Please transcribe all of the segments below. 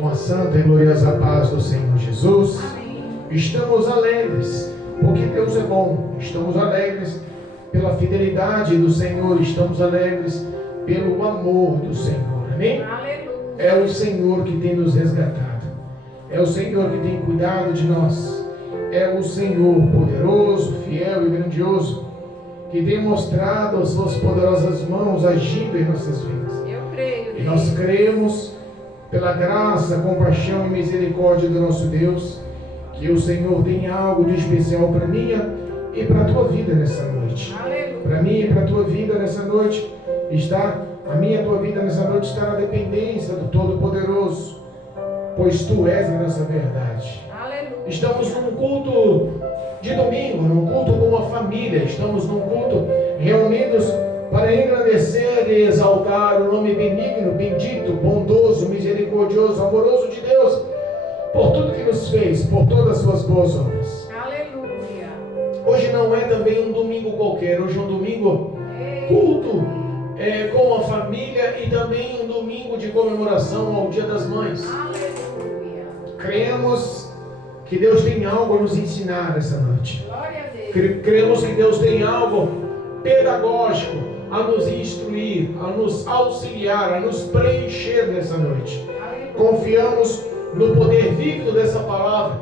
Com a santa e gloriosa paz do Senhor Jesus. Amém. Estamos alegres, porque Deus é bom. Estamos alegres pela fidelidade do Senhor. Estamos alegres pelo amor do Senhor. Amém? Aleluia. É o Senhor que tem nos resgatado. É o Senhor que tem cuidado de nós. É o Senhor poderoso, fiel e grandioso, que tem mostrado as suas poderosas mãos agindo em nossas vidas. Eu creio. E nós cremos, pela graça, compaixão e misericórdia do nosso Deus, que o Senhor tem algo de especial para minha e para a tua vida nessa noite. Aleluia. Para mim e para a tua vida nessa noite a minha e a tua vida nessa noite está na dependência do Todo-Poderoso, pois tu és a nossa verdade. Aleluia. Estamos num culto de domingo, num culto com a família. Estamos num culto reunidos para engrandecer e exaltar o nome benigno, bendito, bondoso, misericordioso, amoroso de Deus, por tudo que nos fez, por todas as suas boas obras. Aleluia. Hoje não é também um domingo qualquer, hoje é um domingo culto com a família e também um domingo de comemoração ao Dia das Mães. Aleluia. Cremos que Deus tem algo a nos ensinar essa noite. Glória a Deus. Cremos que Deus tem algo pedagógico a nos instruir, a nos auxiliar, a nos preencher nessa noite. Aleluia. Confiamos no poder vívido dessa palavra,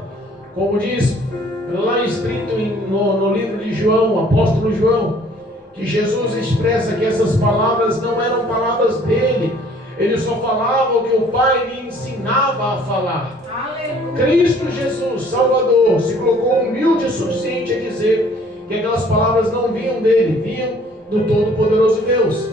como diz lá escrito no livro de João, o apóstolo João, que Jesus expressa que essas palavras não eram palavras dele, ele só falava o que o Pai lhe ensinava a falar. Aleluia. Cristo Jesus, Salvador, se colocou humilde o suficiente a dizer que aquelas palavras não vinham dele, vinham do Todo-Poderoso Deus.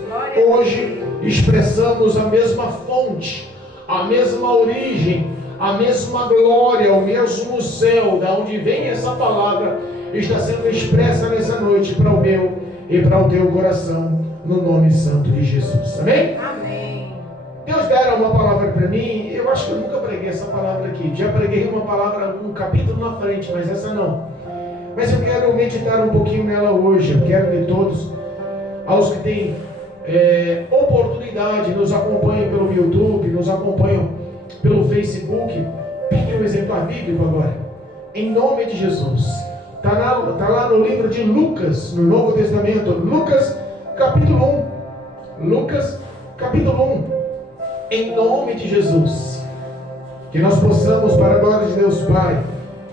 Hoje expressamos a mesma fonte, a mesma origem, a mesma glória, o mesmo céu, da onde vem essa palavra, está sendo expressa nessa noite para o meu e para o teu coração, no nome santo de Jesus. Amém? Amém. Deus dera uma palavra para mim. Eu acho que eu nunca preguei essa palavra aqui. Já preguei uma palavra, um capítulo na frente, mas essa não. Mas eu quero meditar um pouquinho nela hoje. Eu quero que todos, aos que têm oportunidade, nos acompanhem pelo YouTube, nos acompanham pelo Facebook, peguem um exemplar bíblico agora, em nome de Jesus. Está lá no livro de Lucas, no Novo Testamento, Lucas capítulo 1. Lucas capítulo 1. Em nome de Jesus, que nós possamos, para a glória de Deus Pai,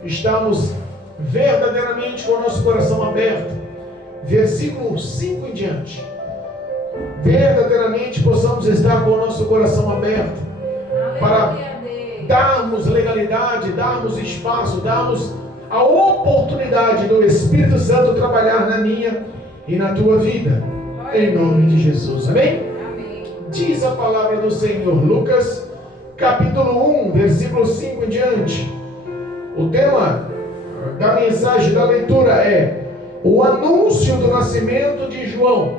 estarmos verdadeiramente com o nosso coração aberto, versículo 5 em diante, verdadeiramente possamos estar com o nosso coração aberto, para darmos legalidade, darmos espaço, darmos a oportunidade do Espírito Santo trabalhar na minha e na tua vida, em nome de Jesus, amém? Diz a palavra do Senhor, Lucas capítulo 1, versículo 5 em diante. O tema da mensagem da leitura é o anúncio do nascimento de João.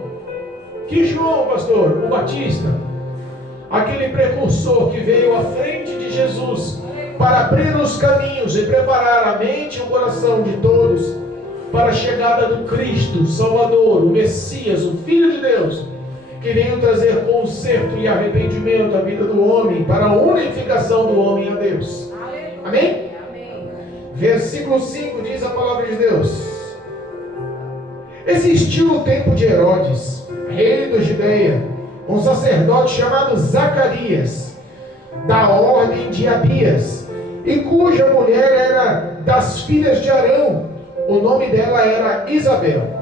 Que João, pastor? O Batista, aquele precursor que veio à frente de Jesus para abrir os caminhos e preparar a mente e o coração de todos para a chegada do Cristo, Salvador, o Messias, o Filho de Deus, que veio trazer conserto e arrependimento à vida do homem, para a unificação do homem a Deus. Amém? Amém. Versículo 5 diz a palavra de Deus: existiu no tempo de Herodes, rei da Judeia, um sacerdote chamado Zacarias, da ordem de Abias, e cuja mulher era das filhas de Arão. O nome dela era Isabel.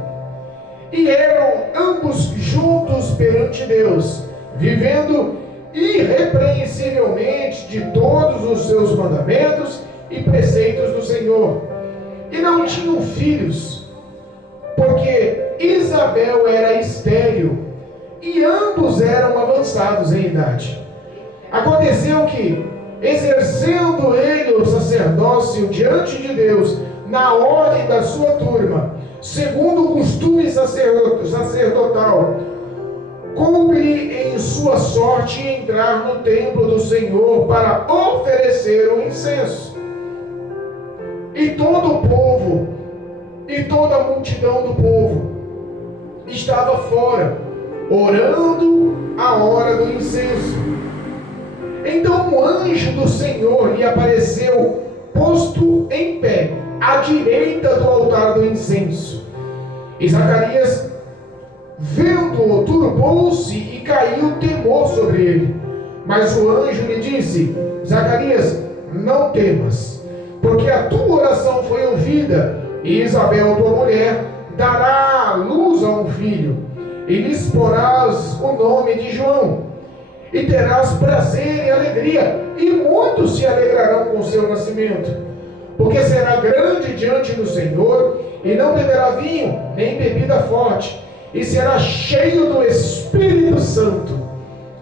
E eram ambos juntos perante Deus, vivendo irrepreensivelmente de todos os seus mandamentos e preceitos do Senhor. E não tinham filhos, porque Isabel era estéril, e ambos eram avançados em idade. Aconteceu que, exercendo ele o sacerdócio diante de Deus, na ordem da sua turma, segundo o costume sacerdotal, coube-lhe em sua sorte entrar no templo do Senhor para oferecer o incenso. E todo o povo, e toda a multidão do povo, estava fora, orando a hora do incenso. Então um anjo do Senhor lhe apareceu, posto em pé, à direita do altar do incenso. E Zacarias, vendo-o, turbou-se e caiu temor sobre ele. Mas o anjo lhe disse: Zacarias, não temas, porque a tua oração foi ouvida, e Isabel, tua mulher, dará à luz a um filho, e lhes porás o nome de João, e terás prazer e alegria, e muitos se alegrarão com o seu nascimento, porque será grande diante do Senhor, e não beberá vinho, nem bebida forte, e será cheio do Espírito Santo,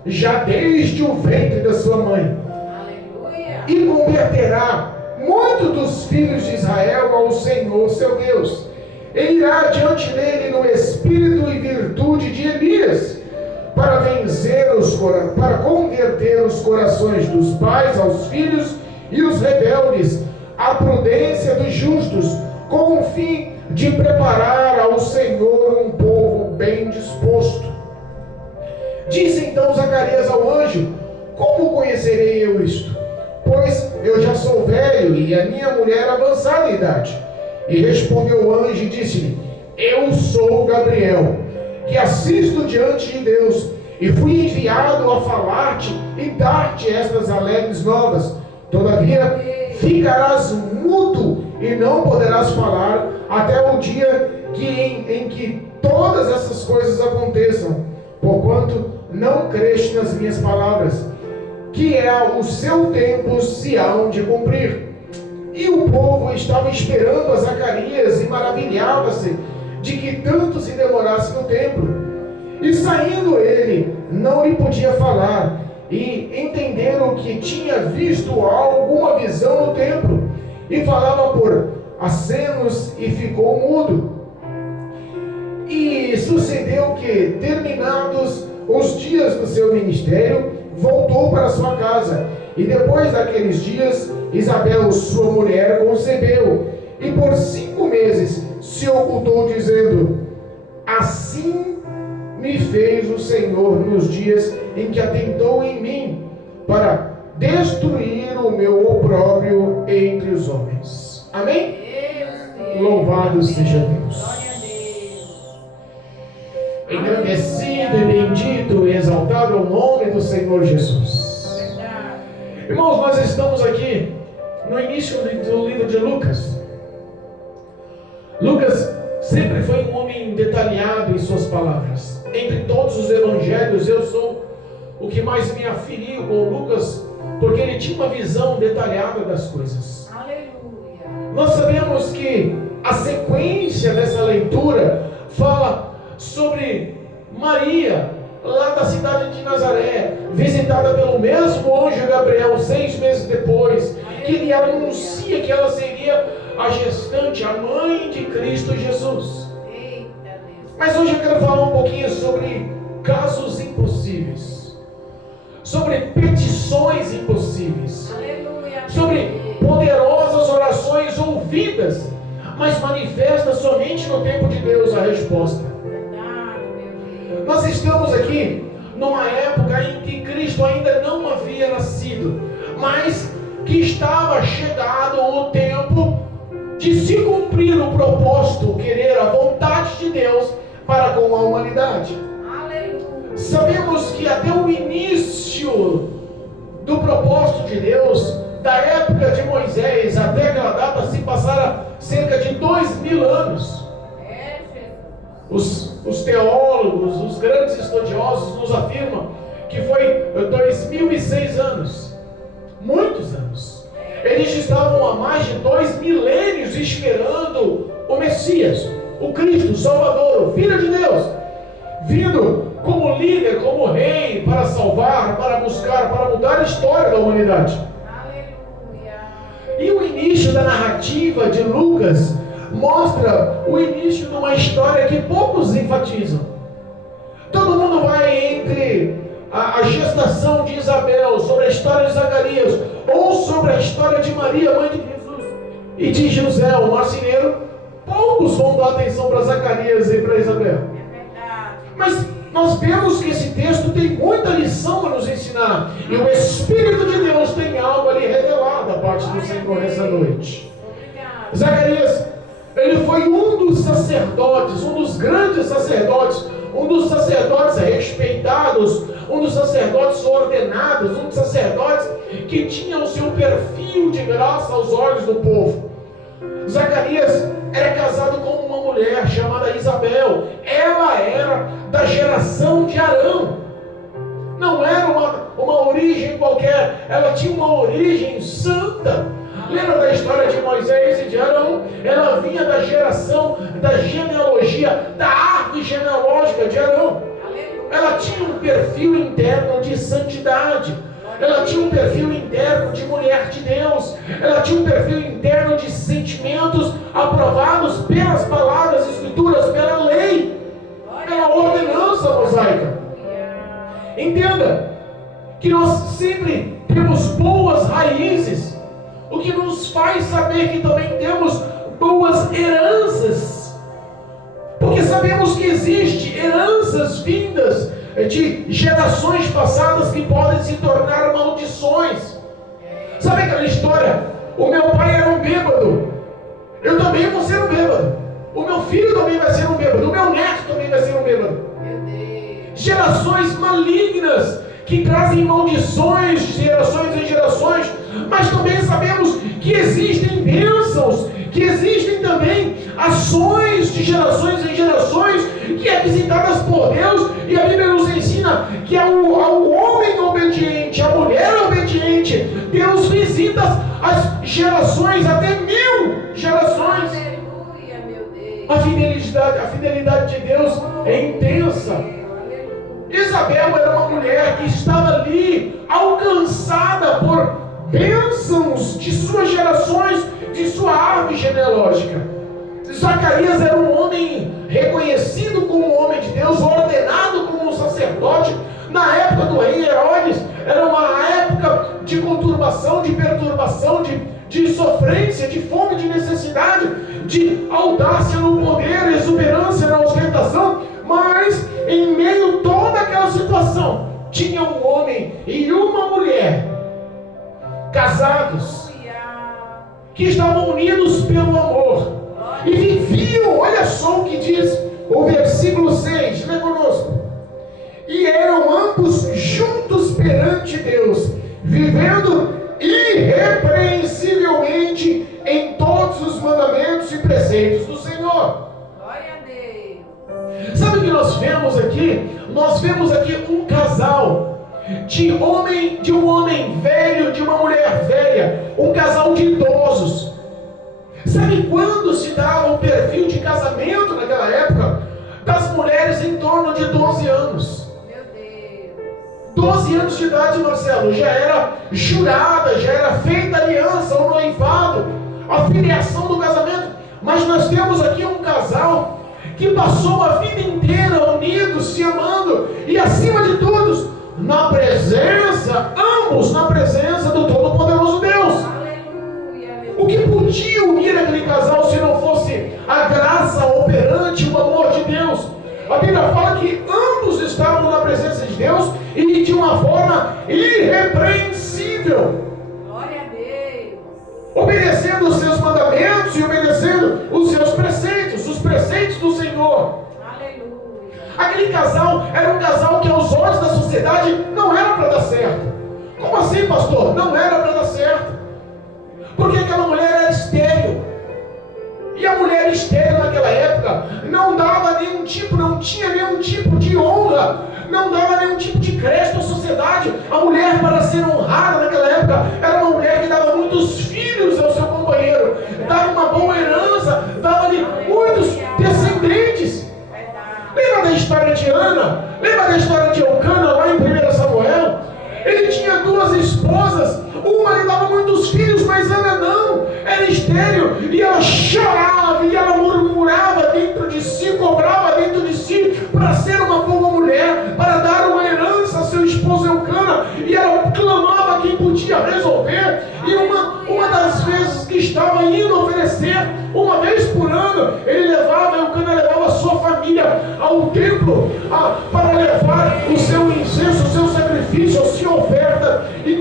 já desde o ventre da sua mãe. Aleluia. E converterá muitos dos filhos de Israel ao Senhor seu Deus. E irá diante dele no espírito e virtude de Elias, para converter os corações dos pais aos filhos e os rebeldes à prudência dos justos, com o fim de preparar ao Senhor um povo bem disposto. Disse então Zacarias ao anjo: como conhecerei eu isto? Pois eu já sou velho e a minha mulher avançada em idade. E respondeu o anjo e disse-lhe: eu sou Gabriel, que assisto diante de Deus, e fui enviado a falar-te e dar-te estas alegres novas. Todavia ficarás mudo e não poderás falar até o dia em que todas essas coisas aconteçam, porquanto não creste nas minhas palavras, que o seu tempo se hão de cumprir. E o povo estava esperando a Zacarias e maravilhava-se de que tanto se demorasse no templo. E saindo ele, não lhe podia falar, e entenderam que tinha visto alguma visão no templo, e falava por acenos e ficou mudo. E sucedeu que, terminados os dias do seu ministério, voltou para sua casa. E depois daqueles dias, Isabel, sua mulher, concebeu, e por 5 meses se ocultou, dizendo: assim me fez o Senhor nos dias em que atentou em mim, para destruir o meu opróbrio entre os homens. Amém? Louvado seja Deus. Glória a Deus. Engrandecido e bendito e exaltado é o nome do Senhor Jesus. Verdade. Irmãos, nós estamos aqui no início do livro de Lucas. Lucas sempre foi um homem detalhado em suas palavras. Entre todos os evangelhos, eu sou o que mais me afiliu com Lucas, porque ele tinha uma visão detalhada das coisas. Aleluia. Nós sabemos que a sequência dessa leitura fala sobre Maria, lá da cidade de Nazaré, visitada pelo mesmo anjo Gabriel 6 meses depois, que lhe anuncia que ela seria a gestante, a mãe de Cristo Jesus. Eita Deus. Mas hoje eu quero falar um pouquinho sobre casos impossíveis, sobre petições impossíveis, Aleluia. sobre poderosas orações ouvidas, mas manifesta somente no tempo de Deus a resposta. Verdade, meu Deus. Nós estamos aqui numa época em que Cristo ainda não havia nascido, mas que estava chegado o tempo de se cumprir o propósito, o querer, a vontade de Deus para com a humanidade. Aleluia. Sabemos que até o início do propósito de Deus, da época de Moisés até aquela data, se passaram cerca de 2000 anos. É, Jesus. Os teólogos, os grandes estudiosos nos afirmam que foi 2006 anos. Muitos anos. Eles estavam há mais de 2 milênios esperando o Messias, o Cristo, o Salvador, o Filho de Deus, vindo como líder, como rei, para salvar, para buscar, para mudar a história da humanidade. Aleluia. E o início da narrativa de Lucas mostra o início de uma história que poucos enfatizam. Todo mundo vai entre a gestação de Isabel, sobre a história de Zacarias, ou sobre a história de Maria, mãe de Jesus, e de José, o marceneiro. Poucos vão dar atenção para Zacarias e para Isabel. É verdade. Mas nós vemos que esse texto tem muita lição para nos ensinar. E o Espírito de Deus tem algo ali revelado da parte do Senhor nessa noite. Obrigado. Zacarias, ele foi um dos sacerdotes, um dos grandes sacerdotes, um dos sacerdotes respeitados, um dos sacerdotes ordenados, um dos sacerdotes que tinha o seu perfil de graça aos olhos do povo. Zacarias era casado com uma mulher chamada Isabel. Ela era da geração de Arão. Não era uma origem qualquer, ela tinha uma origem santa. Lembra da história de Moisés e de Arão? Ela vinha da geração, da genealogia, da árvore genealógica de Arão. Ela tinha um perfil interno de santidade. Ela tinha um perfil interno de mulher de Deus. Ela tinha um perfil interno de sentimentos aprovados pelas palavras, escrituras, pela lei, pela ordenança mosaica. Entenda que nós sempre temos boas raízes, o que nos faz saber que também temos boas heranças, porque sabemos que existem heranças vindas de gerações passadas que podem se tornar maldições. Sabe aquela história? O meu pai era um bêbado, eu também vou ser um bêbado, o meu filho também vai ser um bêbado, o meu neto também vai ser um bêbado. Gerações malignas que trazem maldições de gerações em gerações, mas também sabemos que existem bênçãos, que existem também ações de gerações em gerações, que é visitadas por Deus, e a Bíblia nos ensina que ao homem obediente, à mulher obediente, Deus visita as gerações, até 1000 gerações. Aleluia, meu Deus. A fidelidade de Deus é intensa. Isabel era uma mulher que estava ali, alcançada por bênçãos de suas gerações, de sua árvore genealógica. Zacarias era um homem reconhecido como um homem de Deus, ordenado como um sacerdote. Na época do rei Herodes, era uma época de conturbação, de perturbação, de sofrência, de fome, de necessidade, de audácia no poder, exuberância na ostentação. Mas em meio a toda aquela situação, tinha um homem e uma mulher casados, que estavam unidos pelo amor e viviam, olha só o que diz o versículo 6, lê conosco: e eram ambos juntos perante Deus, vivendo irrepreensivelmente em todos os mandamentos e preceitos do Senhor. Sabe o que nós vemos aqui? Nós vemos aqui um casal de um homem velho, de uma mulher velha, um casal de idosos. Sabe quando se dava o perfil de casamento naquela época? Das mulheres em torno de 12 anos. Meu Deus. 12 anos de idade, Marcelo, já era jurada, já era feita a aliança, o noivado, a filiação do casamento. Mas nós temos aqui um casal que passou a vida inteira unidos, se amando, e acima de todos, na presença, ambos na presença do Todo-Poderoso Deus. Aleluia. O que podia unir aquele casal se não fosse a graça operante, o amor de Deus? A Bíblia fala que ambos estavam na presença de Deus e de uma forma irrepreensível, Glória a Deus. obedecendo os seus mandamentos e obedecendo os seus preceitos, os preceitos do Senhor. Aleluia. Aquele casal era um casal que aos olhos da sociedade não era para dar certo. Como assim, pastor? Não era para dar certo. Porque aquela mulher era estéril. E a mulher estéril naquela época não dava nenhum tipo, não tinha nenhum tipo de honra, não dava nenhum tipo de crédito à sociedade. A mulher, para ser honrada naquela época, era uma mulher que dava muitos filhos ao seu companheiro, dava uma boa herança, dava-lhe muitos descendentes. Lembra da história de Ana? Lembra da história de Eucana lá em 1 Samuel? Ele tinha 2 esposas, uma lhe dava muitos filhos, mas Ana não, era estéril, e ela chorava, e ela murmurava dentro de si, cobrava dentro de si, para ser uma boa mulher, para dar uma herança a seu esposo Eucana, e ela clamava quem podia resolver. E uma das vezes que estava indo oferecer, uma vez por ano, Eucana levava a sua família ao templo para levar o seu incenso, o seu sacrifício, a sua oferta. E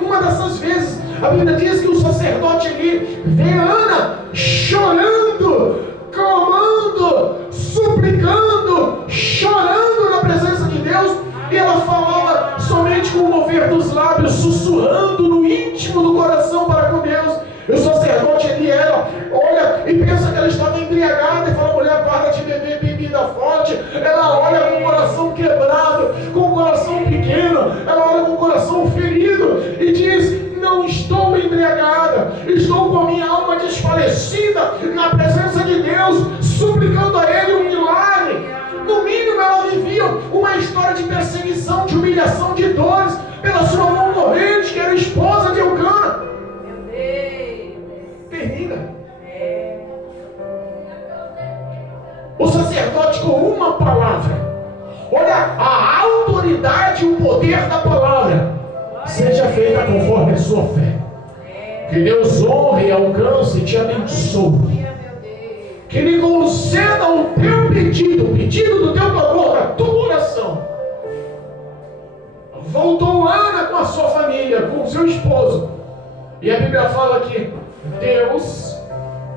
numa dessas vezes, a Bíblia diz que o sacerdote ali vê Ana chorando, clamando, suplicando, chorando na presença de Deus. E ela falava somente com o mover dos lábios, sussurrando no íntimo do coração para com Deus. E o sacerdote ali, ela olha e pensa que ela estava embriagada e fala: mulher, para de beber bebida forte. Ela olha com o coração quebrado, com o coração pequeno, ela olha com o coração ferido e diz: não estou embriagada, estou com a minha alma desfalecida na presença de Deus, suplicando a Ele um milagre. No mínimo ela vivia uma história de perseguição, de humilhação, de dores pela sua concorrente, que era a esposa de Eucana. Meu Deus. Termina. O sacerdote, com uma palavra, olha a autoridade e o poder da palavra: seja feita conforme a sua fé. Que Deus honre, alcance e te abençoe. Que Ele conceda o teu pedido, o pedido do teu clamor, da tua oração. Voltou Ana com a sua família, com o seu esposo. E a Bíblia fala que Deus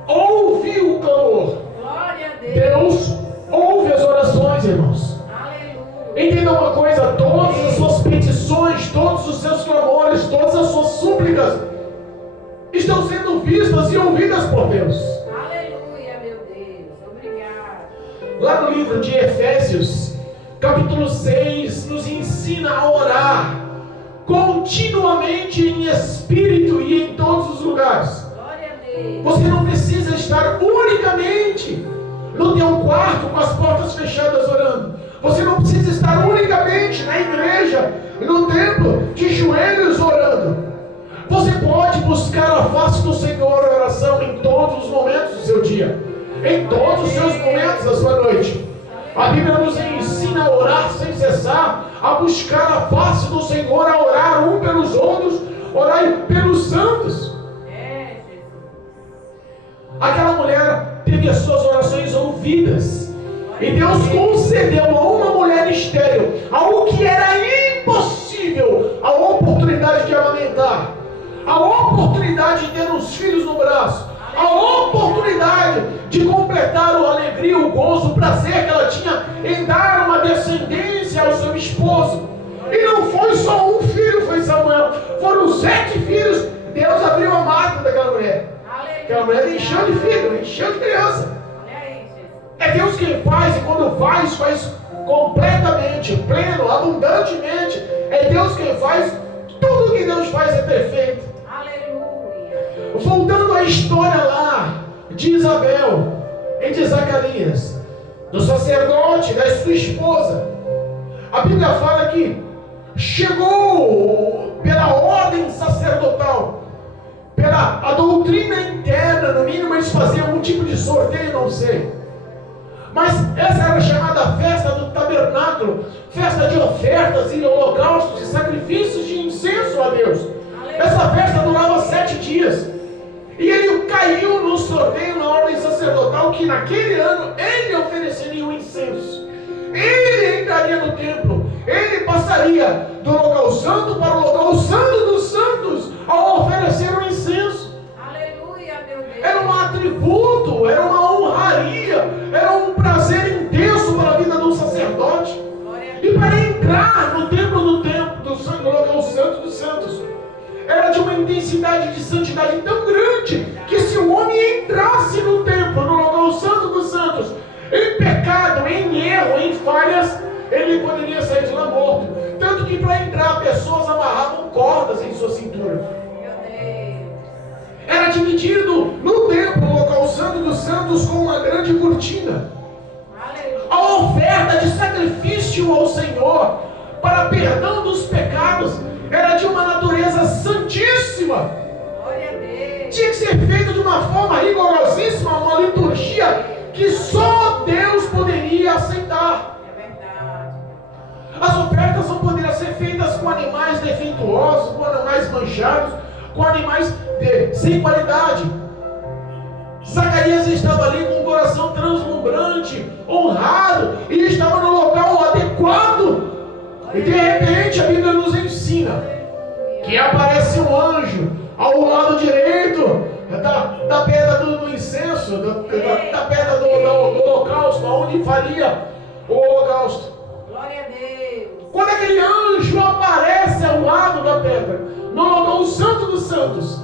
ouve o clamor. Glória a Deus. Deus ouve as orações, irmãos. Aleluia. Entenda uma coisa: todas as suas petições, todos os seus clamores, todas as suas súplicas estão sendo vistas e ouvidas por Deus. Aleluia, meu Deus. Obrigado. Lá no livro de Efésios, capítulo 6, nos ensina a orar continuamente em espírito e em todos os lugares. Glória a Deus. Você não precisa estar unicamente no teu quarto com as portas fechadas orando. Você não precisa estar unicamente na igreja, no templo, de joelhos orando. Você pode buscar a face do Senhor em oração em todos os momentos do seu dia, em todos os seus momentos da sua noite. A Bíblia nos ensina a orar sem cessar, a buscar a face do Senhor, a orar um pelos outros, orar pelos santos. Aquela mulher teve as suas orações ouvidas, e Deus concedeu a uma mulher estéril algo que era impossível: a oportunidade de amamentar, a oportunidade de ter os filhos no braço, a oportunidade de completar a alegria, o gozo, o prazer que ela tinha em dar uma descendência ao seu esposo. E não foi só um filho, foi Samuel, foram 7 filhos. Deus abriu a máquina daquela mulher. Aquela mulher encheu de filho, encheu de criança. É Deus quem faz, e quando faz completamente, pleno, abundantemente. É Deus quem faz. Tudo que Deus faz é perfeito. Aleluia. Voltando à história lá de Isabel e de Zacarias, do sacerdote, da sua esposa, a Bíblia fala que chegou pela ordem sacerdotal, pela a doutrina interna, no mínimo eles faziam algum tipo de sorteio, não sei. Mas essa era chamada festa do tabernáculo, festa de ofertas e holocaustos e sacrifícios de incenso a Deus. Essa festa durava 7 dias. E ele caiu no sorteio na ordem sacerdotal que naquele ano ele ofereceria o incenso. Ele entraria no templo. Ele passaria do local santo para o local santo dos santos ao oferecer o incenso. Aleluia, meu Deus. Era um atributo, era uma honraria, era um prazer intenso para a vida de um sacerdote. E para entrar no templo no local santo dos santos, era de uma intensidade de santidade tão grande que se o homem entrasse no templo, no local santo dos santos, em pecado, em erro, em falhas, ele poderia sair de lá morto. Tanto que para entrar, pessoas amarravam cordas em sua cintura. Era dividido no templo, no local santo dos santos, com uma grande cortina. A oferta de sacrifício ao Senhor para perdão dos pecados era de uma natureza santíssima. Tinha que ser feito de uma forma rigorosíssima, uma liturgia que só Deus poderia aceitar. As ofertas não poderiam ser feitas com animais defeituosos, com animais manchados, com animais sem qualidade. Zacarias estava ali com o coração translumbrante, honrado, e estava no local adequado. E de repente a Bíblia nos ensina que aparece um anjo ao lado direito da pedra do incenso, da pedra do holocausto, onde faria o holocausto. Glória a Deus. Quando aquele anjo aparece ao lado da pedra, no local santo dos santos,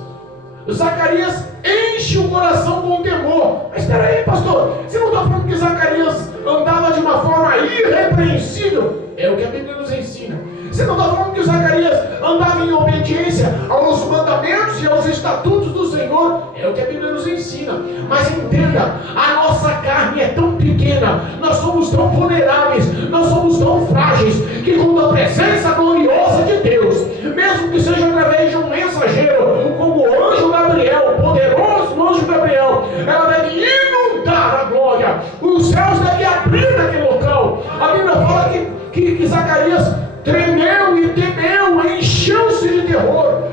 Zacarias enche o coração com temor. Mas espera aí, pastor, você não está falando que Zacarias andava de uma forma irrepreensível? É o que a Bíblia nos ensina. Você não está falando que Zacarias andava em obediência aos mandamentos e aos estatutos do Senhor? É o que a Bíblia nos ensina. Mas entenda, a nossa carne é tão pequena, nós somos tão vulneráveis, nós somos tão frágeis, que quando a presença gloriosa de Deus, mesmo que seja através de um mensageiro, como o anjo Gabriel, o poderoso anjo Gabriel, ela deve inundar a glória, os céus devem abrir naquele local. A Bíblia fala que Zacarias tremeu e temeu, encheu-se de temor.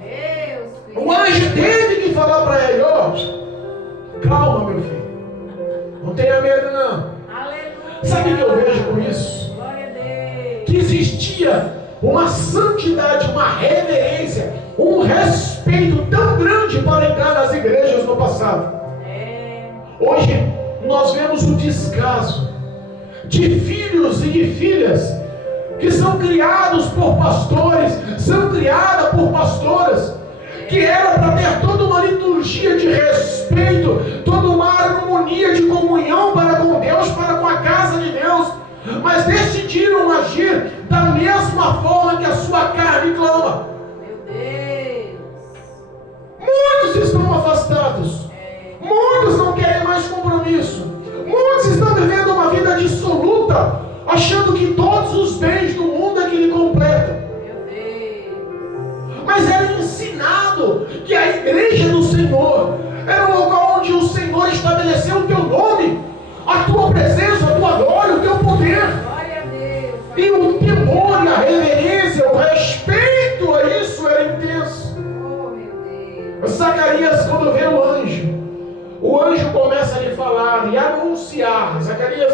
Deus, O anjo teve que falar para ele: ó, calma, meu filho, não tenha medo não. aleluia. Sabe o que eu vejo com isso? Glória a Deus. Que existia uma santidade, uma reverência, um respeito tão grande para entrar nas igrejas no passado. Hoje nós vemos o descaso de filhos e de filhas que são criados por pastores, são criadas por pastoras, que era para ter toda uma liturgia de respeito, toda uma harmonia de comunhão para com Deus, para com a casa de Deus, mas decidiram agir da mesma forma que a sua carne clama. Meu Deus. Muitos estão afastados, muitos não querem mais compromisso, muitos estão vivendo uma vida dissoluta, achando que todos os bens do mundo é que lhe completam. Meu Deus. Mas era ensinado que a igreja do Senhor era um lugar onde o Senhor estabeleceu o teu nome, a tua presença, a tua glória, o teu poder. Glória a Deus. E o temor e a reverência, o respeito a isso era intenso. Oh, meu Deus. Zacarias, quando vê o anjo começa a lhe falar e anunciar: Zacarias,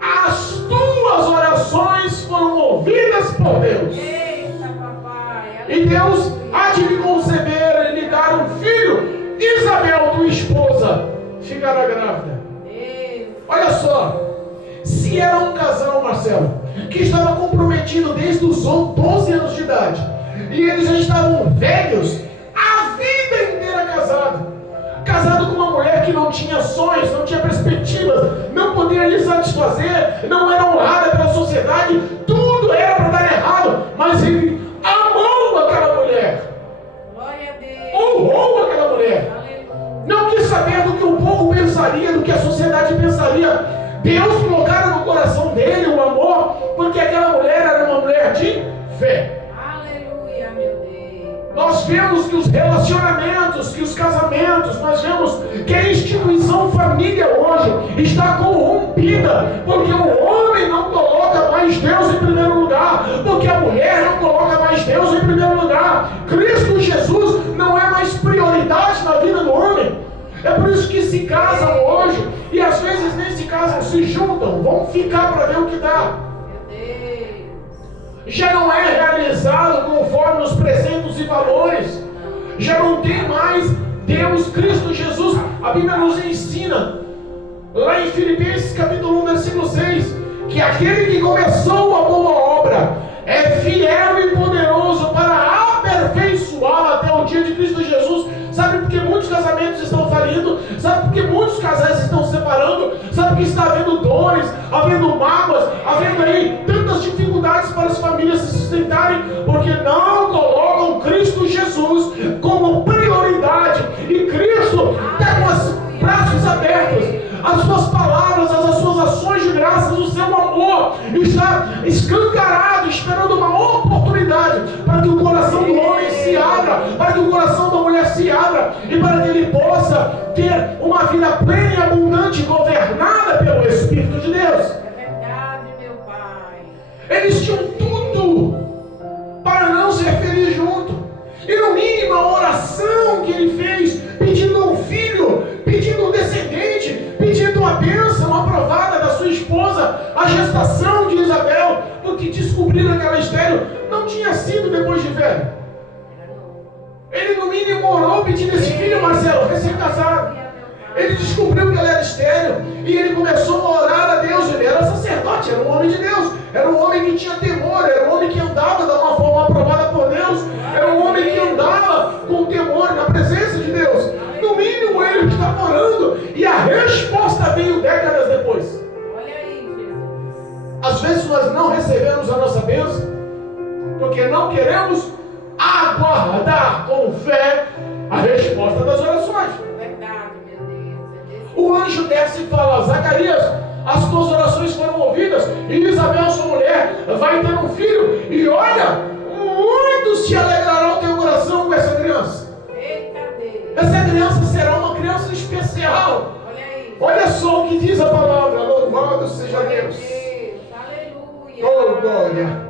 as tuas orações foram ouvidas por Deus. Eita, papai. E Deus há de lhe conceber e lhe dar um filho. Isabel, tua esposa, ficará grávida. Deus. Olha só, se era um casal, Marcelo, que estava comprometido desde os 12 anos de idade, e eles já estavam velhos, a vida inteira casado com uma mulher que não tinha sonhos, não tinha perspectivas, não podia lhe satisfazer, não era honrada pela sociedade, tudo era para dar errado, mas ele amou aquela mulher, Glória a Deus. honrou aquela mulher, Aleluia. não quis saber do que o povo pensaria, do que a sociedade pensaria. Deus colocara no coração dele o amor, porque aquela mulher era uma mulher de fé. Aleluia, meu Deus. Nós vemos que os relacionamentos, que os casamentos, nós vemos que a instituição família hoje está corrompida, porque o homem não coloca mais Deus em primeiro lugar, porque a mulher não coloca mais Deus em primeiro lugar. Cristo Jesus não é mais prioridade na vida do homem. É por isso que se casam hoje, e às vezes nem se casam, se juntam, vão ficar para ver o que dá. Meu Deus. Já não é realizado conforme os preceitos e valores, já não tem mais Deus, Cristo Jesus. A Bíblia nos ensina, lá em Filipenses capítulo 1, versículo 6, que aquele que começou a boa obra é fiel e poderoso para aperfeiçoá-la até o dia de Cristo Jesus. Sabe por que muitos casamentos estão falindo? Sabe por que muitos casais estão se separando? Sabe por que está havendo dores, havendo mágoas, havendo aí tantas dificuldades para as famílias se sustentarem? Porque não colocam Cristo Jesus como prioridade. E Cristo está com os braços abertos, as suas palavras, as suas ações de graças, o seu amor está escancarado, esperando uma oportunidade para que o coração do homem se abra, para que o coração da mulher se abra, e para que ele possa ter uma vida plena e abundante, governada pelo Espírito de Deus. É verdade, meu Pai. Eles tinham tudo para não ser feliz junto. E no mínimo a oração que ele fez, pedindo um filho, pedindo um descendente, Abraão pedindo esse filho, Marcelo, recém-casado. Ele descobriu que ela era estéril e ele começou a orar a Deus. Ele era sacerdote, era um homem de Deus, era um homem que tinha temor, era um homem que andava de uma forma aprovada por Deus, era um homem que andava com temor na presença de Deus. No mínimo ele estava orando e a resposta veio décadas depois. Olha aí, Jesus. Às vezes nós não recebemos a nossa bênção porque não queremos aguardar com fé a resposta das orações. Verdade, meu Deus. O anjo desce e fala: Zacarias, as tuas orações foram ouvidas e Isabel, sua mulher, vai ter um filho. E olha, muitos se alegrarão o teu coração com essa criança. Eita Deus. Essa criança será uma criança especial. Olha aí. Olha só o que diz a palavra: louvado seja Glória a Deus. Aleluia. Oh, glória.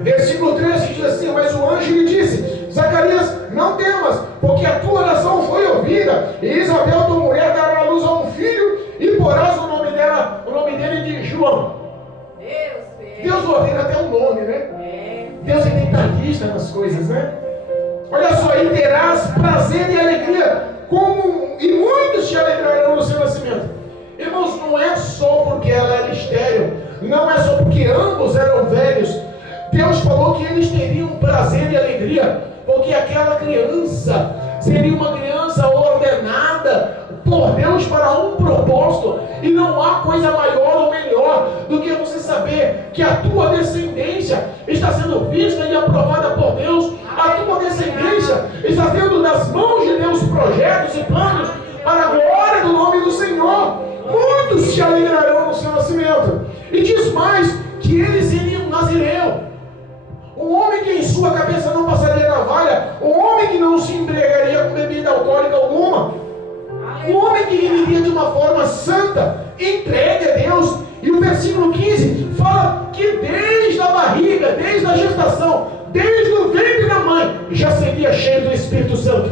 Versículo 13 diz assim: mas o anjo lhe disse: Zacarias, não temas, porque a tua oração foi ouvida, e Isabel, tua mulher, dará à luz a um filho, e porás o nome dele de João. Deus ordena até o nome, né? Deus é detalhista nas coisas, né? Olha só, e terás prazer e alegria, e muitos te alegrarão no seu nascimento. Irmãos, não é só porque ela era estéril, não é só porque ambos eram velhos. Deus falou que eles teriam prazer e alegria, porque aquela criança seria uma criança ordenada por Deus para um propósito, e não há coisa maior ou melhor do que você saber que a tua descendência está sendo vista e aprovada por Deus. A tua descendência está tendo nas mãos de Deus projetos e planos para a glória do nome do Senhor. Muitos se alegrarão no seu nascimento. E diz mais, que eles seriam nazireu. Um homem que em sua cabeça não passaria navalha, um homem que não se embriagaria com bebida alcoólica alguma, um homem que viveria de uma forma santa, entregue a Deus. E o versículo 15 fala que desde a barriga, desde a gestação, desde o ventre da mãe, já seria cheio do Espírito Santo.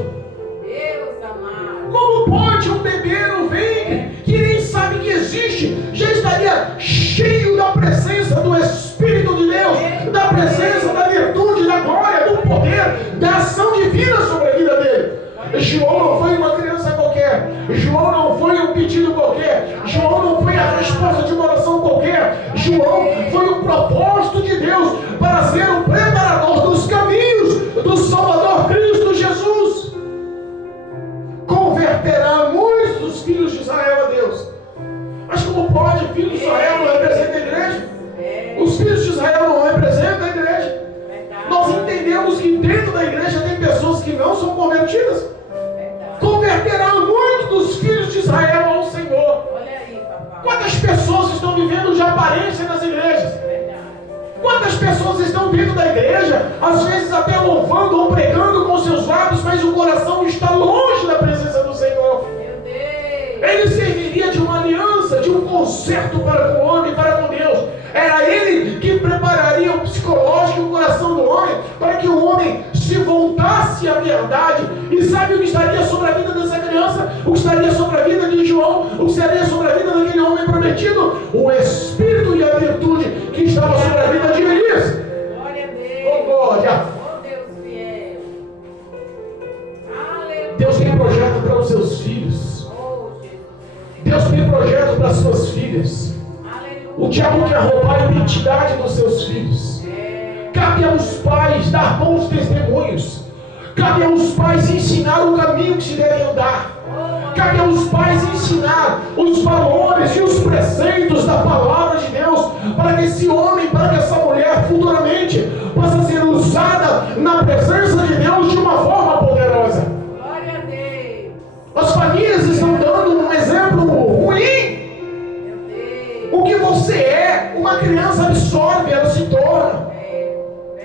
Deus amado. Como pode um bebê no ventre, que nem sabe que existe, já estaria cheio da presença do Espírito de Deus, da presença, da virtude, da glória, do poder, da ação divina sobre a vida dele? João não foi uma criança qualquer, João não foi um pedido qualquer, João não foi a resposta de uma oração qualquer, João foi um propósito de Deus para ser o preparador dos caminhos do Salvador Cristo Jesus. Converterá muitos dos filhos de Israel a Deus. Mas como pode? Filho de Israel não representa a igreja? Os filhos de Israel não representam a igreja. Nós entendemos que dentro da igreja tem pessoas que não são convertidas. Converterá muitos dos filhos de Israel ao Senhor. Olha aí, papai. Quantas pessoas estão vivendo de aparência nas igrejas? Quantas pessoas estão dentro da igreja, às vezes até louvando ou pregando com seus lábios, mas o coração está longe da presença do Senhor. Meu Deus. Ele serviria de uma aliança, de um concerto para com o homem, para com Deus. Era ele que prepararia o psicológico e o coração do homem, para que o homem se voltasse à verdade. E sabe o que estaria sobre a vida dessa criança? O que estaria sobre a vida de João? O que estaria sobre a vida daquele homem prometido? O Espírito e a virtude que estava sobre a vida de Elias. Glória a Deus. Oh, glória. Oh, Deus fiel. Aleluia. Deus tem projeto para os seus filhos. Oh, Jesus. Deus tem projeto para as suas filhas. Aleluia. O diabo quer roubar a identidade dos seus filhos. Cabe aos pais dar bons testemunhos. Cabe aos pais ensinar o caminho que se deve andar. Cabe aos pais ensinar os valores e os preceitos da palavra de Deus, para que esse homem, para que essa mulher futuramente possa ser usada na presença de Deus de uma forma poderosa. Glória a Deus. As famílias estão dando um exemplo ruim. Meu Deus. O que você é, uma criança absorve, ela se torna.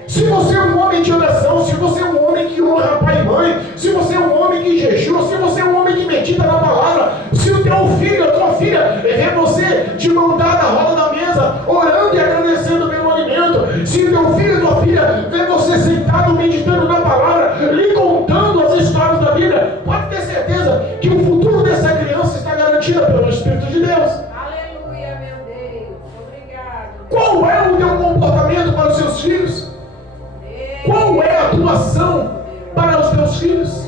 Se você é um homem de oração, se você é um homem que honra pai e mãe, se você é um homem que jejua, se você é um homem que medita na palavra, se o teu filho, a tua filha, vê você de mão dada à roda da mesa, orando e agradecendo pelo alimento, se o teu filho, a tua filha, vê você sentado meditando na palavra, lhe contando as histórias da Bíblia, pode ter certeza que o futuro dessa criança está garantido pelo Espírito de Deus. Aleluia, meu Deus. Obrigado. Qual é o teu comportamento para os seus filhos? Qual é a tua ação para os teus filhos?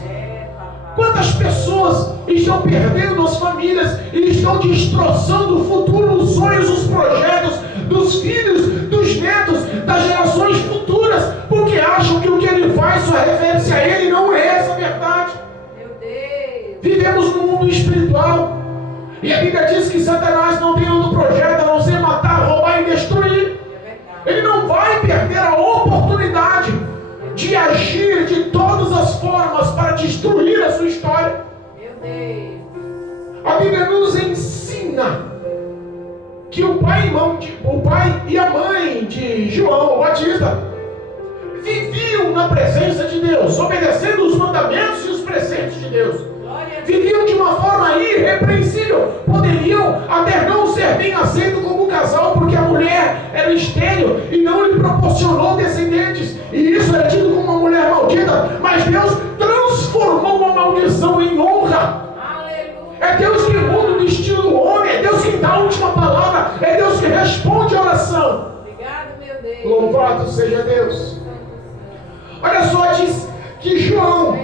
Quantas pessoas estão perdendo as famílias e estão destroçando o futuro, os sonhos, os projetos dos filhos, dos netos, das gerações futuras, porque acham que o que ele faz só refere-se a ele, não é essa a verdade. Meu Deus. Vivemos num mundo espiritual e a Bíblia diz que Satanás não tem outro projeto a não ser matar, roubar e destruir. Ele não vai perder a oportunidade de agir de todas as formas para destruir a sua história. Meu Deus. A Bíblia nos ensina que o pai e a mãe de João o Batista viviam na presença de Deus, obedecendo os mandamentos e os preceitos de Deus. Viviam de uma forma irrepreensível. Poderiam até não ser bem aceitos como casal, porque a mulher era estéril e não lhe proporcionou descendentes, e isso era tido como uma mulher maldita. Mas Deus transformou a maldição em honra. É Deus que muda o destino do homem, é Deus que dá a última palavra, é Deus que responde a oração. Obrigado, meu Deus. Louvado seja Deus. Olha só, diz que João,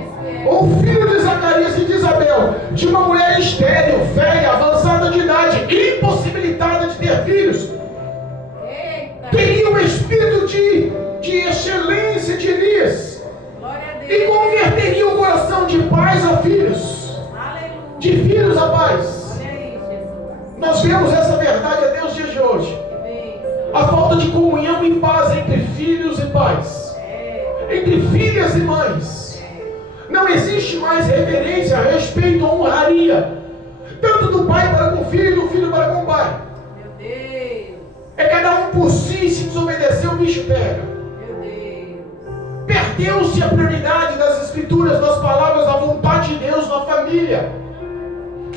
o filho de Zacarias e de Isabel, de uma mulher estéril, velha, avançada de idade, impossibilitada de ter filhos, teria um espírito de excelência de Elias e converteria o coração de pais a filhos, de filhos a pais. Nós vemos essa verdade até os dias de hoje. A falta de comunhão e paz entre filhos e pais, entre filhas e mães. Não existe mais reverência, respeito ou honraria, tanto do pai para com o filho e do filho para com o pai. Meu Deus. É cada um por si, se desobedecer o bicho pega. Meu Deus. Perdeu-se a prioridade das escrituras, das palavras, da vontade de Deus na família.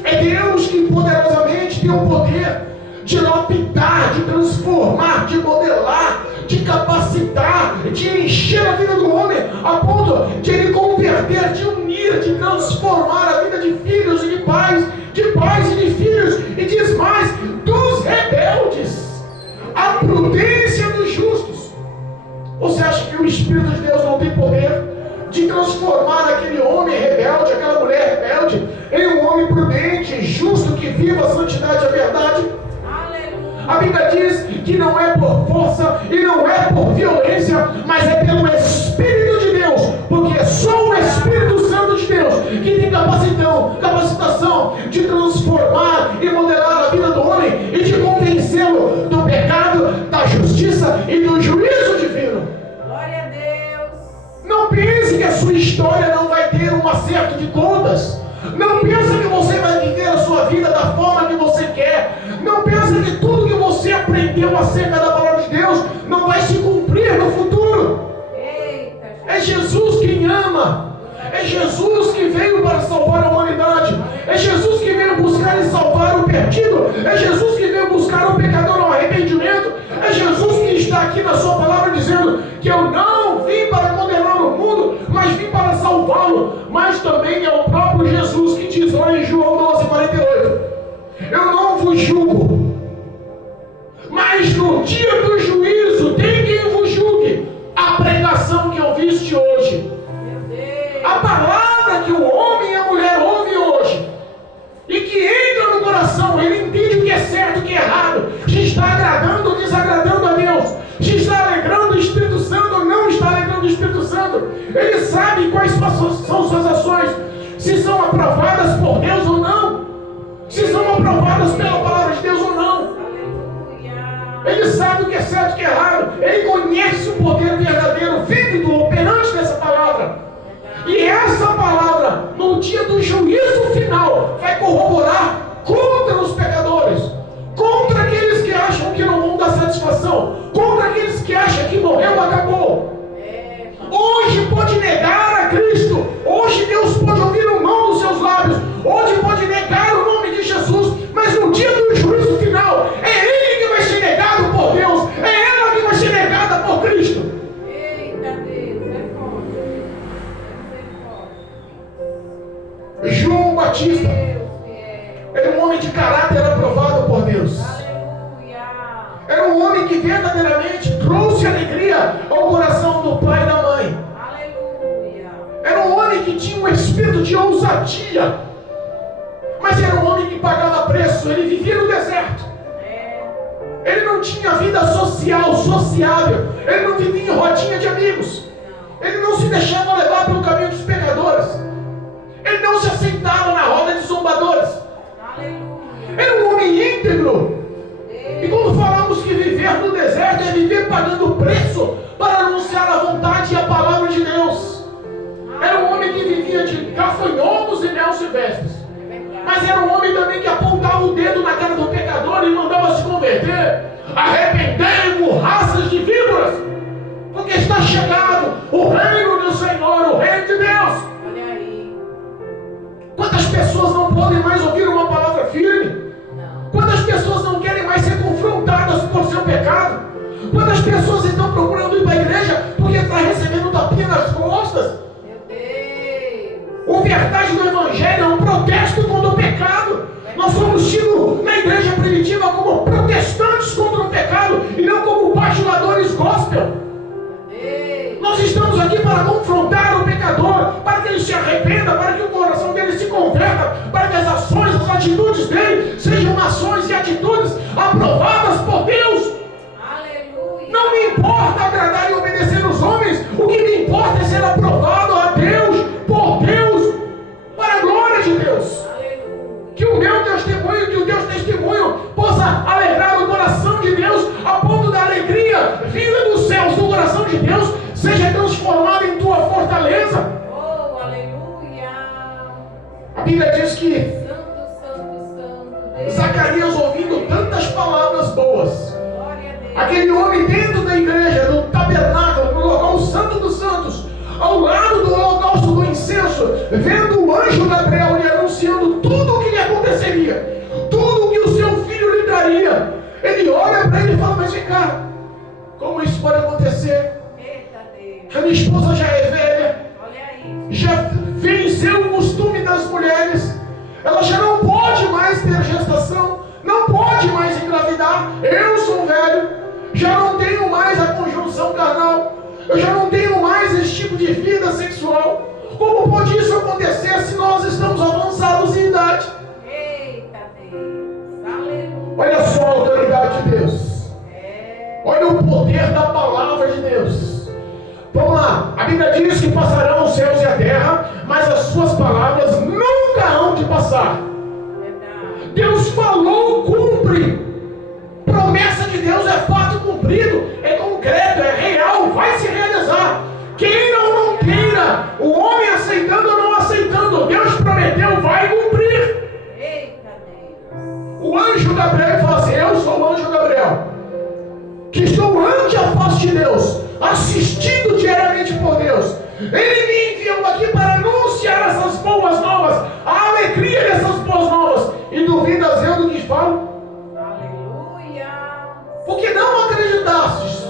É Deus que poderosamente tem o poder de lapidar, de transformar, de modelar, de capacitar, de encher a vida do homem, a ponto de ele converter, de unir, de transformar a vida de filhos e de pais e de filhos, e diz mais, dos rebeldes, a prudência dos justos. Você acha que o Espírito de Deus não tem poder de transformar aquele homem rebelde, aquela mulher rebelde, em um homem prudente, justo, que viva a santidade e a verdade? A Bíblia diz que não é por força e não é por violência, mas é pelo Espírito de Deus, porque é só o Espírito Santo de Deus que tem capacitação de transformar e modelar a vida do homem e de convencê-lo do pecado, da justiça e do juízo divino. Glória a Deus. Não pense que a sua história não vai ter um acerto de contas. Não pense que você vai viver a sua vida da forma que você quer. Não pense que tudo que você aprendeu acerca da palavra de Deus não vai se cumprir no futuro. É Jesus quem ama. É Jesus que veio para salvar a humanidade. É Jesus que veio buscar e salvar o perdido. É Jesus que veio buscar o pecador ao arrependimento. É Jesus que está aqui na sua palavra dizendo que eu não vim para condenar o mundo, mas vim para salvá-lo. Mas também é o próprio Jesus que diz lá em João 12:48: eu não vos julgo, mas no dia do juízo tem quem vos julgue. A pregação que ouviste hoje, a palavra que o homem e a mulher ouvem hoje, e que entra no coração, ele entende o que é certo e o que é errado, se está agradando ou desagradando a Deus, se está alegrando o Espírito Santo ou não está alegrando o Espírito Santo. Ele sabe quais são suas ações, se são aprovadas por Deus ou não, se são aprovadas pela palavra de Deus ou não. Ele sabe o que é certo e o que é errado. Ele conhece o poder verdadeiro, vívido, operante dessa palavra. E essa palavra, no dia do juízo final, vai corroborar contra os pecadores, contra aqueles que acham que não vão dar satisfação, contra aqueles que acham que morreu, acabou. Hoje pode negar a Cristo, hoje Deus pode ouvir o não dos seus lábios, hoje pode negar o nome de Jesus, mas no dia do juízo final, é Ele que vai ser negado por Deus, é ela que vai ser negada por Cristo. Eita Deus, é forte. João Batista era um homem de caráter aprovado por Deus. Era um homem que verdadeiramente trouxe alegria ao coração do pai e da mãe. Era um homem homem que tinha um espírito de ousadia, mas era um homem que pagava preço. Ele vivia no deserto. Ele não tinha vida social, sociável. Ele não vivia em rodinha de amigos. Ele não se deixava levar pelo caminho dos pecadores. Ele não se assentava na roda de zombadores. Era um homem íntegro. E quando falamos que viver no deserto é viver pagando preço para anunciar a vontade e a palavra de Deus. Era um homem que vivia de gafanhotos e mel silvestres. Mas era um homem também que apontava o dedo na cara do pecador e mandava se converter. Arrependei-vos, raças de víboras, porque está chegado o reino do Senhor, o reino de Deus. Olha aí. Quantas pessoas não podem mais ouvir uma palavra firme? Quantas pessoas não querem mais ser confrontadas por seu pecado? Quantas pessoas estão procurando ir para a igreja porque está recebendo tapinha nas costas? Meu Deus. A verdade do Evangelho é um protesto contra o pecado. Nós somos tidos na igreja primitiva como protestantes contra o pecado e não como bajuladores gospel. Nós estamos aqui para confrontar o pecador, para que ele se arrependa, para que o coração dele se converta, para que as ações, as atitudes dele sejam ações e atitudes aprovadas por Deus. Aleluia. Não me importa agradar e obedecer os homens, o que me importa é ser aprovado a Deus, por Deus, para a glória de Deus. Aleluia. Que o meu testemunho, que o teu testemunho possa alegrar o coração de Deus, a ponto da alegria vinda dos céus, do coração de Deus, seja transformada em tua fortaleza. Oh, aleluia. A Bíblia diz que Santo, Deus. Zacarias, ouvindo tantas palavras boas, Glória a Deus. aquele homem dentro da igreja, no tabernáculo, no local santo dos santos, ao lado do holocausto do incenso, vendo o anjo Gabriel lhe anunciando tudo o que lhe aconteceria, tudo o que o seu filho lhe daria, ele olha para ele e fala: mas vem cá, como isso pode acontecer? Eita Deus. A minha esposa já é velha, Olha aí. já venceu o costume das mulheres, ela já não pode mais ter gestação, não pode mais engravidar, eu sou velho, já não tenho mais a conjunção carnal, eu já não tenho mais esse tipo de vida sexual. Como pode isso acontecer se nós estamos avançados em idade? Eita Deus. Aleluia. Olha só a autoridade de Deus, olha o poder da palavra de Deus. Vamos lá, a Bíblia diz que passarão os céus e a terra, mas as suas palavras nunca hão de passar. Verdade. Deus falou, cumpre. Promessa de Deus é fato cumprido, é concreto, é real, vai se realizar. Queira ou não queira, o homem aceitando ou não aceitando, Deus prometeu, vai cumprir. Eita Deus. O anjo Gabriel fala assim: eu sou o anjo Gabriel, que estou ante a face de Deus, assistido diariamente por Deus. Ele me enviou aqui para anunciar essas boas novas, a alegria dessas boas novas. E duvidas eu do que falo? Aleluia. Porque não acreditastes,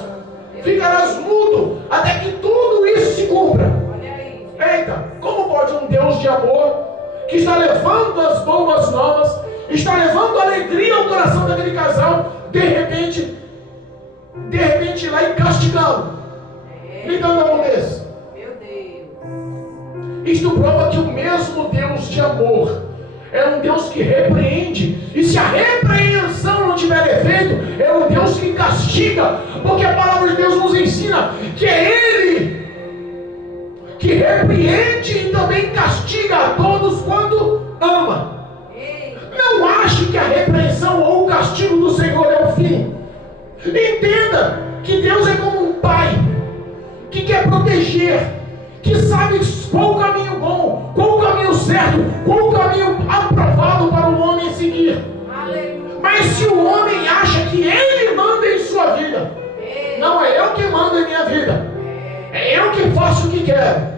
ficarás mudo até que tudo isso se cumpra. Olha aí. Eita, como pode um Deus de amor, que está levando as boas novas, está levando alegria ao coração daquele casal, de repente ir lá e castigá-lo, lhe dando a mão desse? Meu Deus. Isto prova que o mesmo Deus de amor é um Deus que repreende, e se a repreensão não tiver efeito, é um Deus que castiga, porque a palavra de Deus nos ensina que é Ele que repreende e também castiga a todos quando ama. Não ache que a repreensão ou o castigo do Senhor é o fim. Entenda que Deus é como um pai que quer proteger, que sabe qual o caminho bom, qual o caminho certo, qual o caminho aprovado para o homem seguir. Aleluia. Mas se o homem acha que ele manda em sua vida, não é eu que mando em minha vida, é eu que faço o que quero,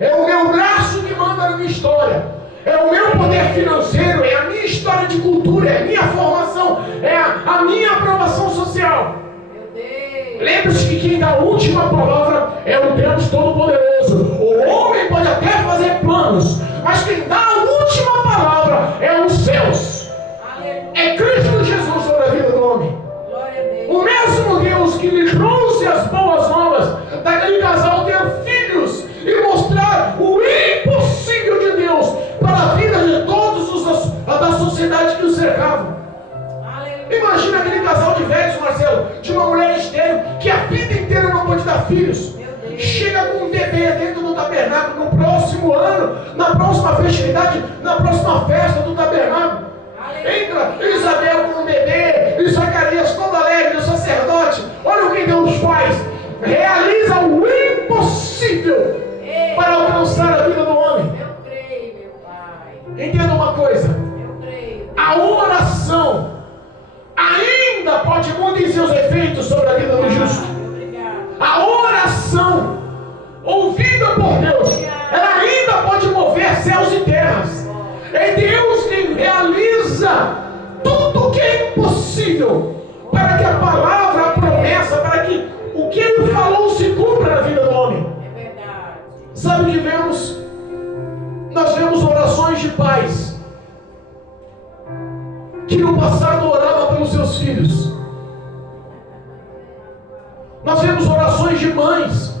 é o meu braço que manda na minha história, é o meu poder financeiro, é a minha história de cultura, é a minha formação, é a minha aprovação social. Meu Deus. Lembre-se que quem dá a última palavra é o Deus Todo-Poderoso. O homem pode até fazer planos, mas quem dá a última palavra é os céus. Aleluia. É Cristo Jesus sobre a vida do homem. Glória a Deus. O mesmo Deus que lhe trouxe as boas novas daquele casal ter filhos e mostrar o ímpio filhos. Chega com um bebê dentro do tabernáculo no próximo ano, na próxima festividade, na próxima festa do tabernáculo. Entra Isabel com um bebê, e Zacarias todo alegre, o sacerdote. Olha o que Deus faz. Realiza o impossível para alcançar a vida do homem. Eu creio, meu Pai. Entenda uma coisa. Eu creio. A oração ainda pode muito em seus efeitos sobre a vida do justo. A oração ouvida por Deus, ela ainda pode mover céus e terras. É Deus quem realiza tudo o que é impossível para que a palavra, a promessa, para que o que Ele falou se cumpra na vida do homem. É verdade. Sabe o que vemos? Nós vemos orações de pais que no passado orava pelos seus filhos. Nós vemos orações de mães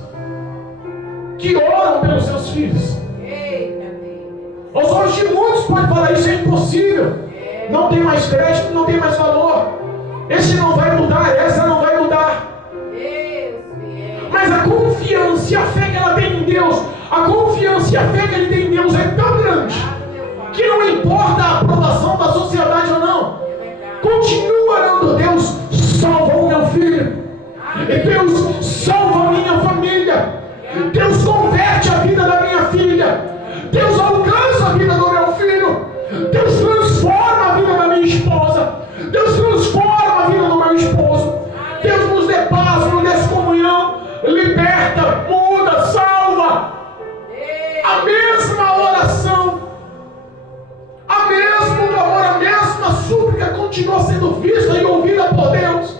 que oram pelos seus filhos. Aos olhos de muitos pode falar, isso é impossível. Não tem mais crédito, não tem mais valor. Esse não vai mudar, essa não vai mudar. Mas a confiança e a fé que ela tem em Deus, a confiança e a fé que ele tem em Deus é tão grande que não importa a aprovação da sociedade ou não. Continua orando, Deus, salva o meu filho. Deus, salva a minha família. Deus, converte a vida da minha filha. Deus, alcança a vida do meu filho. Deus, transforma a vida da minha esposa. Deus, transforma a vida do meu esposo. Deus, nos dê paz, nos dê comunhão. Liberta, muda, salva. A mesma oração, a mesmo clamor, a mesma súplica continua sendo vista e ouvida por Deus.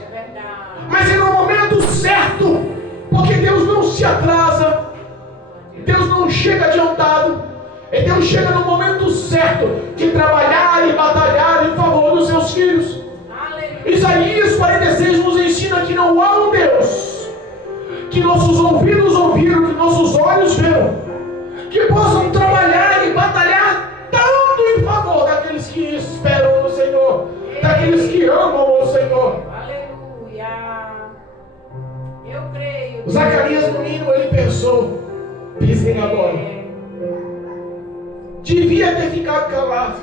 Mas é no momento certo, porque Deus não se atrasa, Deus não chega adiantado, e Deus chega no momento certo de trabalhar e batalhar em favor dos seus filhos. Isaías 46 nos ensina que não há um Deus que nossos ouvidos ouviram, que nossos olhos viram, que possam trabalhar e batalhar tanto em favor daqueles que esperam no Senhor, daqueles que amam o Senhor. Eu creio. Zacarias, no mínimo, ele pensou: pisem agora. Devia ter ficado calado.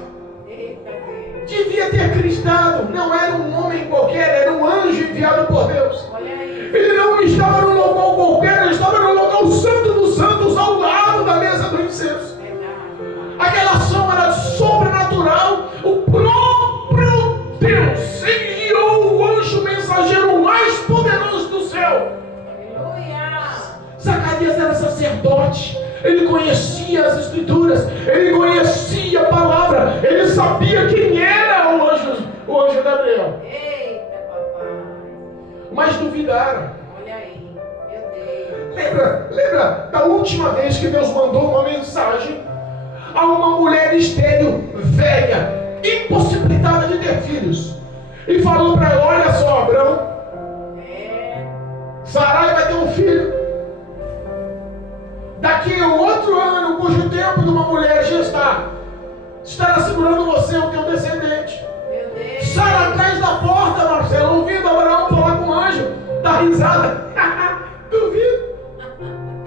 Devia ter acreditado. Não era um homem qualquer, era um anjo enviado por Deus. Ele não estava no local qualquer, ele estava no local santo dos santos, ao lado da mesa do incenso. Aquela ação era sobrenatural. O próprio Deus enviou o anjo mensageiro mais poderoso do céu. Zacarias era sacerdote, ele conhecia as escrituras, ele conhecia a palavra, ele sabia quem era o anjo Gabriel. Eita, papai. Mas duvidaram. Olha aí, meu Deus. Lembra da última vez que Deus mandou uma mensagem a uma mulher estéril, velha, impossibilitada de ter filhos, e falou para ela: olha só, Abraão, Sarai vai ter um filho. Daqui a outro ano, cujo tempo de uma mulher gestar, estará segurando você, o teu descendente. Sai atrás da porta, Marcelo, ouvindo Abraão falar com o anjo, dá risada. Duvido.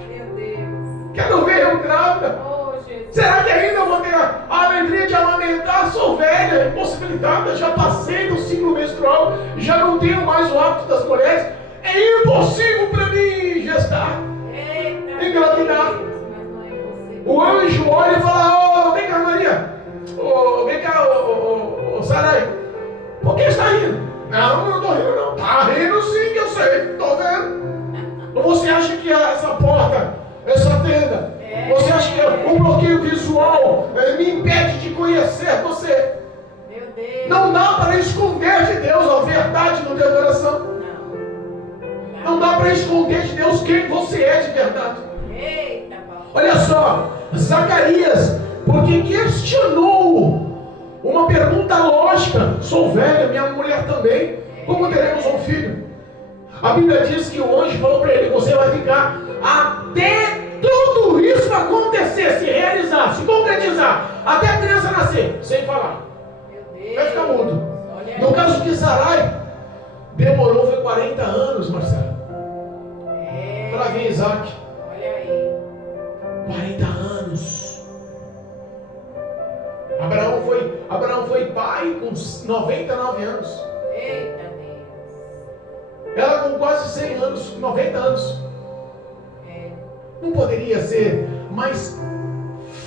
Meu Deus. Quero ver eu grávida. Oh, Jesus. Será que ainda vou ter a alegria de amamentar? Sou velha, impossibilitada, já passei do ciclo menstrual, já não tenho mais o hábito das mulheres. É impossível para mim gestar, engravidar. O anjo olha e fala: vem cá, Maria, vem cá, Sarai, por que está rindo? Não estou rindo não. Está rindo sim, que eu sei, estou vendo. Ou você acha que essa porta, essa tenda, você acha que o bloqueio visual me impede de conhecer você? Meu Deus. Não dá para esconder de Deus a verdade no teu coração. Não dá para esconder de Deus quem você é de verdade. Eita, papai. Olha só, Zacarias, porque questionou uma pergunta lógica: sou velho, minha mulher também, como teremos um filho? A Bíblia diz que o anjo falou para ele: você vai ficar até tudo isso acontecer, se realizar, se concretizar, até a criança nascer, sem falar. Meu Deus. Vai ficar mudo. No caso de Sarai, demorou, foi 40 anos, Marcelo. Lá vem Isaac. Olha aí. 40 anos. Abraão foi pai com 99 anos. Eita Deus. Ela com quase 100 anos, 90 anos. É. Não poderia ser mais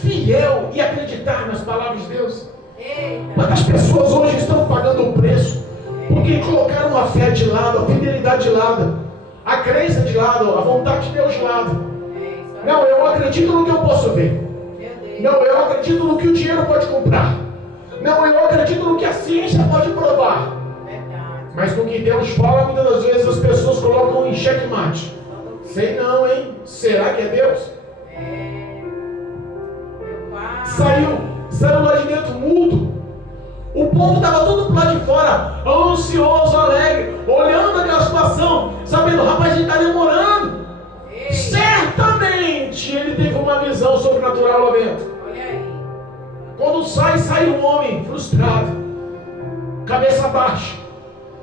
fiel e acreditar nas palavras de Deus? Eita. Quantas pessoas hoje estão pagando o preço porque colocaram a fé de lado, a fidelidade de lado, a crença de lado, a vontade de Deus de lado? Não, eu acredito no que eu posso ver. Não, eu acredito no que o dinheiro pode comprar. Não, eu acredito no que a ciência pode provar. Mas no que Deus fala, muitas das vezes as pessoas colocam em xeque-mate. Sei não, hein? Será que é Deus? Saiu lá de dentro mudo. O povo estava todo pro lado de fora, ansioso, alegre, olhando aquela situação, sabendo, rapaz, ele está demorando. Certamente ele teve uma visão sobrenatural lá dentro. Olha aí. Quando sai um homem frustrado, cabeça baixa,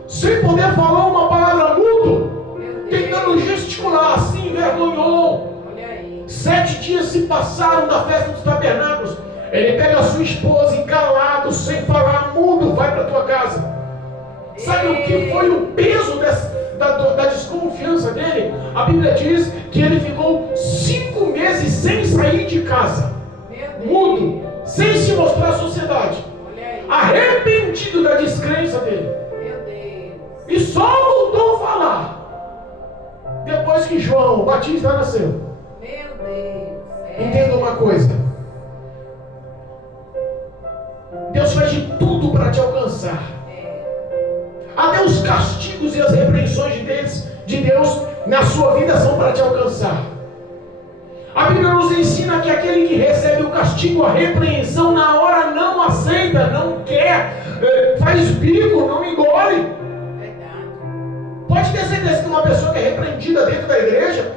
sem poder falar uma palavra, mudo, tentando gesticular, se envergonhou. Olha aí. 7 dias se passaram da festa dos tabernáculos. Ele pega a sua esposa e calado, sem falar, mudo, vai para tua casa. Sabe o que foi o peso da desconfiança dele? A Bíblia diz que ele ficou 5 meses sem sair de casa, mudo, sem se mostrar à sociedade, arrependido da descrença dele. E só voltou a falar depois que João Batista nasceu. Meu Deus. Entenda uma coisa. Deus faz de tudo para te alcançar. Até os castigos e as repreensões de Deus na sua vida são para te alcançar. A Bíblia nos ensina que aquele que recebe o castigo, a repreensão, na hora não aceita, não quer, faz bico, não engole. Pode ter certeza que uma pessoa que é repreendida dentro da igreja,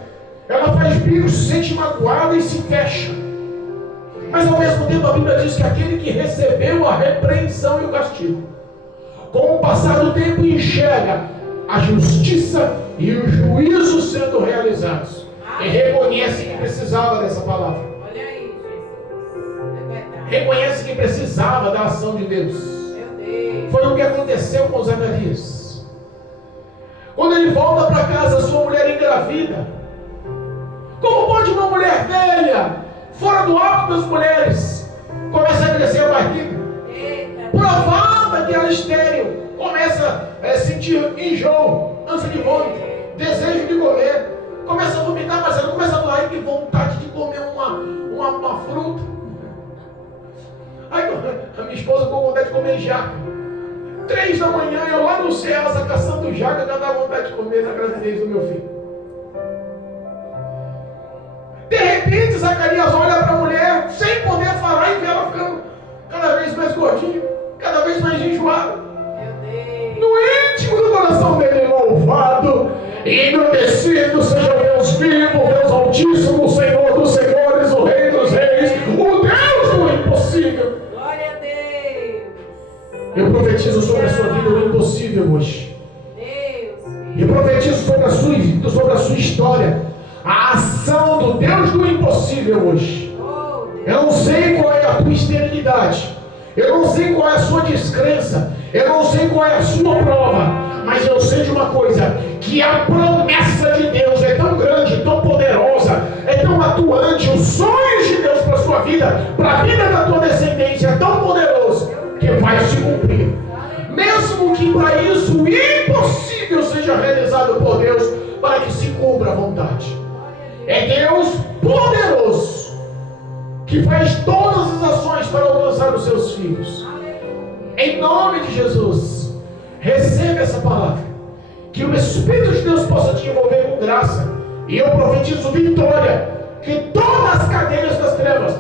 ela faz bico, se sente magoada e se fecha. Mas ao mesmo tempo a Bíblia diz que aquele que recebeu a repreensão e o castigo, com o passar do tempo enxerga a justiça e o juízo sendo realizados. E reconhece que precisava dessa palavra. Olha aí, Jesus. É verdade. Reconhece que precisava da ação de Deus. Meu Deus. Foi o que aconteceu com Zacarias. Quando ele volta para casa, sua mulher engravida. Como pode uma mulher velha, fora do hábito das mulheres, começa a crescer a barriga? Provada que ela é estéril, começa a sentir enjoo, ânsia de vômito, desejo de comer, começa a vomitar, mas ela começa a falar, ai, que vontade de comer uma fruta. Ai, a minha esposa com vontade de comer jaca. 3 da manhã, eu lá no céu, caçando jaca, já dá vontade de comer na gravidez do meu filho. De repente, Zacarias olha para a mulher, sem poder falar, e vê ela ficando cada vez mais gordinha, cada vez mais enjoada. No íntimo do coração dele, louvado e engrandecido seja Deus vivo, Deus altíssimo, Senhor dos senhores, o Rei dos reis, o Deus do impossível. Glória a Deus. Eu profetizo sobre a sua vida o impossível hoje. Eu profetizo sobre a sua história a ação do Deus do impossível hoje. Eu não sei qual é a tua esterilidade, eu não sei qual é a sua descrença, eu não sei qual é a sua prova, mas eu sei de uma coisa, que a promessa de Deus é tão grande, tão poderosa, é tão atuante, os sonhos de Deus para a sua vida, para a vida da tua descendência é tão poderoso, que vai se cumprir. Mesmo que para isso o impossível seja realizado por Deus, para que se cumpra a vontade. É Deus poderoso, que faz todas as ações para alcançar os seus filhos. Em nome de Jesus, receba essa palavra, que o Espírito de Deus possa te envolver com graça, e eu profetizo vitória, que todas as cadeias das trevas,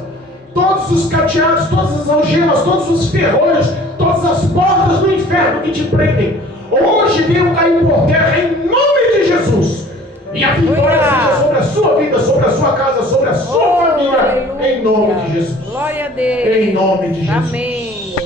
todos os cadeados, todas as algemas, todos os ferrolhos, todas as portas do inferno que te prendem, hoje venham cair por terra em nome de Jesus. E a vitória seja sobre a sua vida, sobre a sua casa, sobre a sua família, em nome de Jesus. Glória a Deus. Em nome de Jesus. Amém.